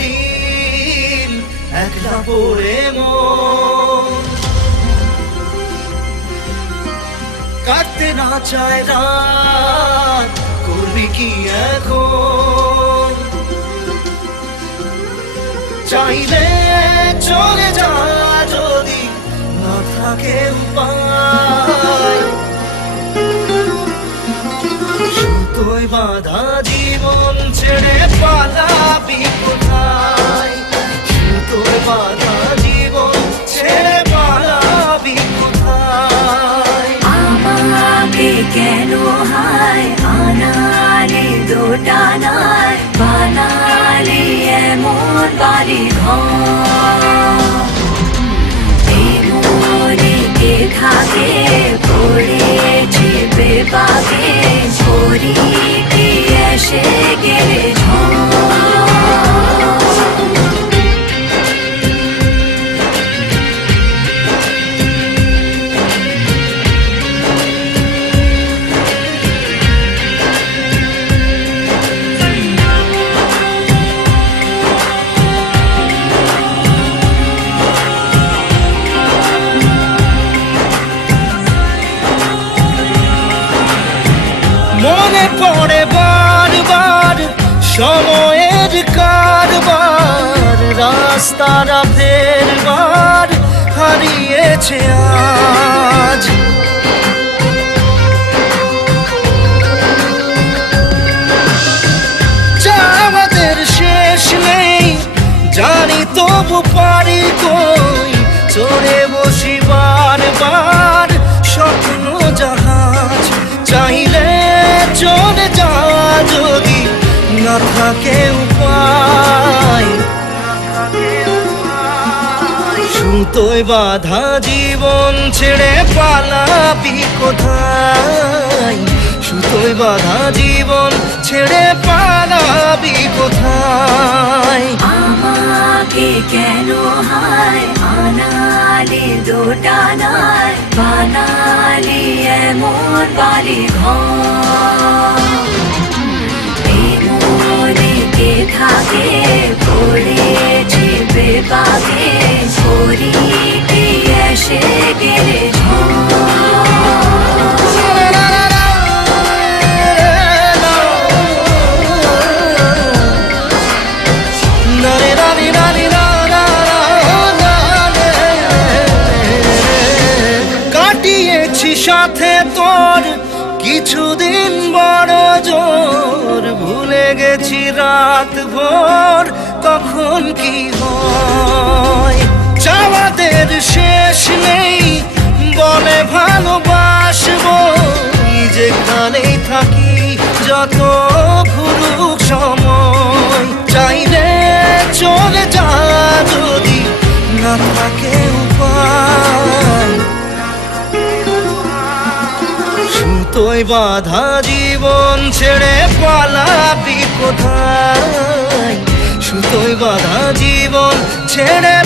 দিন একলা পড়ে মন কাটতে না চায় রাত, করবি কি এখন? চাইলে চলে যা যদি না থাকে উপায়, সুতোয় বাঁধা জীবন ছেড়ে পালাবি কোথায়? সুতোয় বাঁধা জীবন ছেড়ে পালাবি কোথায়? আমাকে কেন হায় আনালে দোটানায়, বানালে এমন বাড়ি ঘর? মনে কে থাকে পড়েছি বেবাকে, পড়ি কি এসে গেলে মনে পড়ে বারবার সময়ের কারবার, রাস্তারা ফেরবার হারিয়েছে আজ। আমাদের শেষ নেই জানি, তবু পারি কই চড়ে বসি বারবার স্বপ্ন জাহাজ। চাইলে চলে যা যদি না থাকে উপায়, সুতোয় বাঁধা জীবন ছেড়ে পালাবি কোথায়? সুতোয় বাঁধা জীবন ছেড়ে পালাবি কোথায়? আমাকে কেন হায় আনালে দোটানায়, বানালে এমন বাড়ি ঘর? মনে কে থাকে পড়েছি বেবাকে, পড়ি কি এসে গেলে কাটিয়েছি সাথে তোর কিছুদিন বড় জোর, ভুলে গেছি রাত ভোর কখন কি হয়। চাওয়াদের শেষ নেই বলে ভালোবাসবো, যেখানেই থাকি যত ঘুরুক সময়। চাইলে চলে যা যদি না থাকে উপায়, সুতোয় বাঁধা জীবন ছেড়ে পালাবি কোথায়? সুতোয় বাঁধা জীবন ছেড়ে